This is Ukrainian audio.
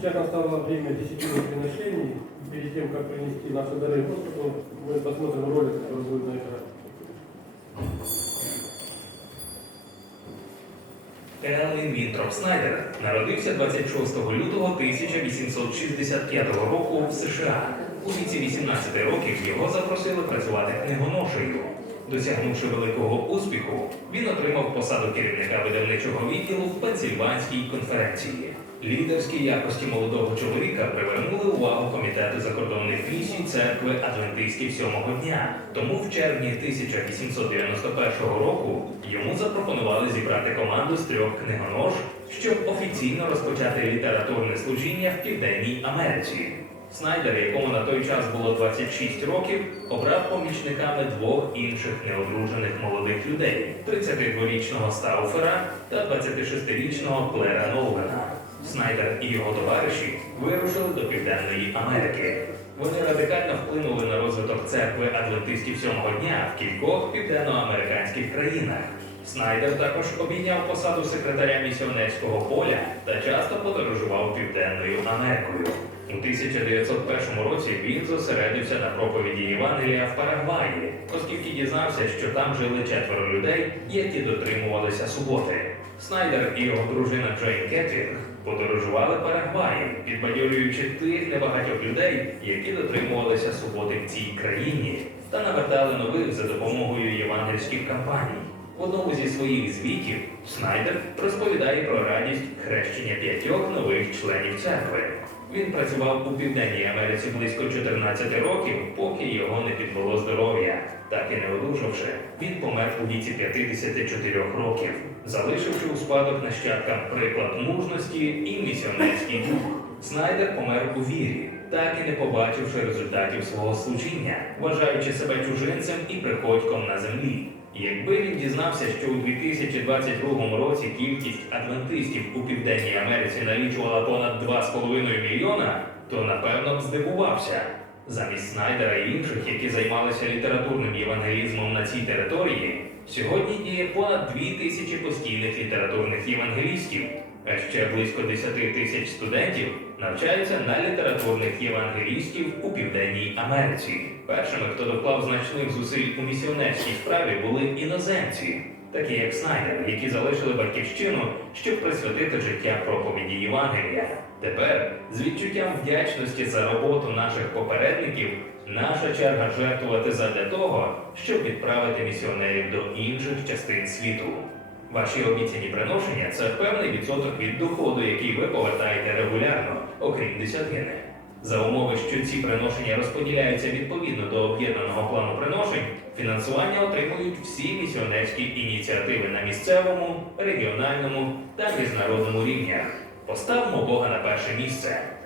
Сейчас настало время десятины приношений. Перед тем, как принести наши дары Господу, мы посмотрим ролик, который будет на экране. Елвін Вінтроп Снайдер народився 26 лютого 1865 року в США. У віці 18 років його запросили працювати книгоношею. Досягнувши великого успіху, він отримав посаду керівника видавничого відділу в Пенсільванській конференції. Лідерські якості молодого чоловіка привернули увагу комітету закордонних місій церкви Адвентистів сьомого дня. Тому в червні 1891 року йому запропонували зібрати команду з трьох книгонож, щоб офіційно розпочати літературне служіння в Південній Америці. Снайдер, якому на той час було 26 років, обрав помічниками двох інших неодружених молодих людей: – 32-річного Стауфера та 26-річного Клера Нолана. Снайдер і його товариші вирушили до Південної Америки. Вони радикально вплинули на розвиток церкви адвентистів сьомого дня в кількох південноамериканських країнах. Снайдер також обійняв посаду секретаря місіонерського поля та часто подорожував Південною Америкою. У 1901 році він зосередився на проповіді Євангелія в Парагваї, оскільки дізнався, що там жили четверо людей, які дотримувалися суботи. Снайдер і його дружина Джейн Кетрінг подорожували Парагваї, підбадьорюючи тих небагатьох людей, які дотримувалися суботи в цій країні, та навертали нових за допомогою євангельських кампаній одному зі своїх звітів Снайдер розповідає про радість хрещення п'ятьох нових членів церкви. Він працював у Південній Америці близько 14 років, поки його не підвело здоров'я і не одужавши, він помер у віці 54 років, залишивши у спадок нащадкам приклад мужності і місіонерський дух. Снайдер помер у вірі, так і не побачивши результатів свого служіння, вважаючи себе чужинцем і приходьком на землі. Якби він дізнався, що у 2022 році кількість адвентистів у південній Америці налічувала понад 2,5 мільйона, то напевно б здивувався. Замість Снайдера і інших, які займалися літературним євангелізмом на цій території, сьогодні діє понад дві тисячі постійних літературних євангелістів, а ще близько 10 тисяч студентів навчаються на літературних євангелістів у Південній Америці. Першими, хто доклав значних зусиль у місіонерській справі, були іноземці такі як Снайдер, які залишили батьківщину, щоб присвятити життя проповіді Євангелія. Тепер, з відчуттям вдячності за роботу наших попередників, наша черга жертвувати задля того, щоб відправити місіонерів до інших частин світу. Ваші обіцяні приношення це певний відсоток від доходу, який ви повертаєте регулярно, окрім десятини. За умови, що ці приношення розподіляються відповідно до об'єднаного плану приношень, фінансування отримують всі місіонерські ініціативи на місцевому, регіональному та міжнародному рівнях. Поставимо Бога на перше місце.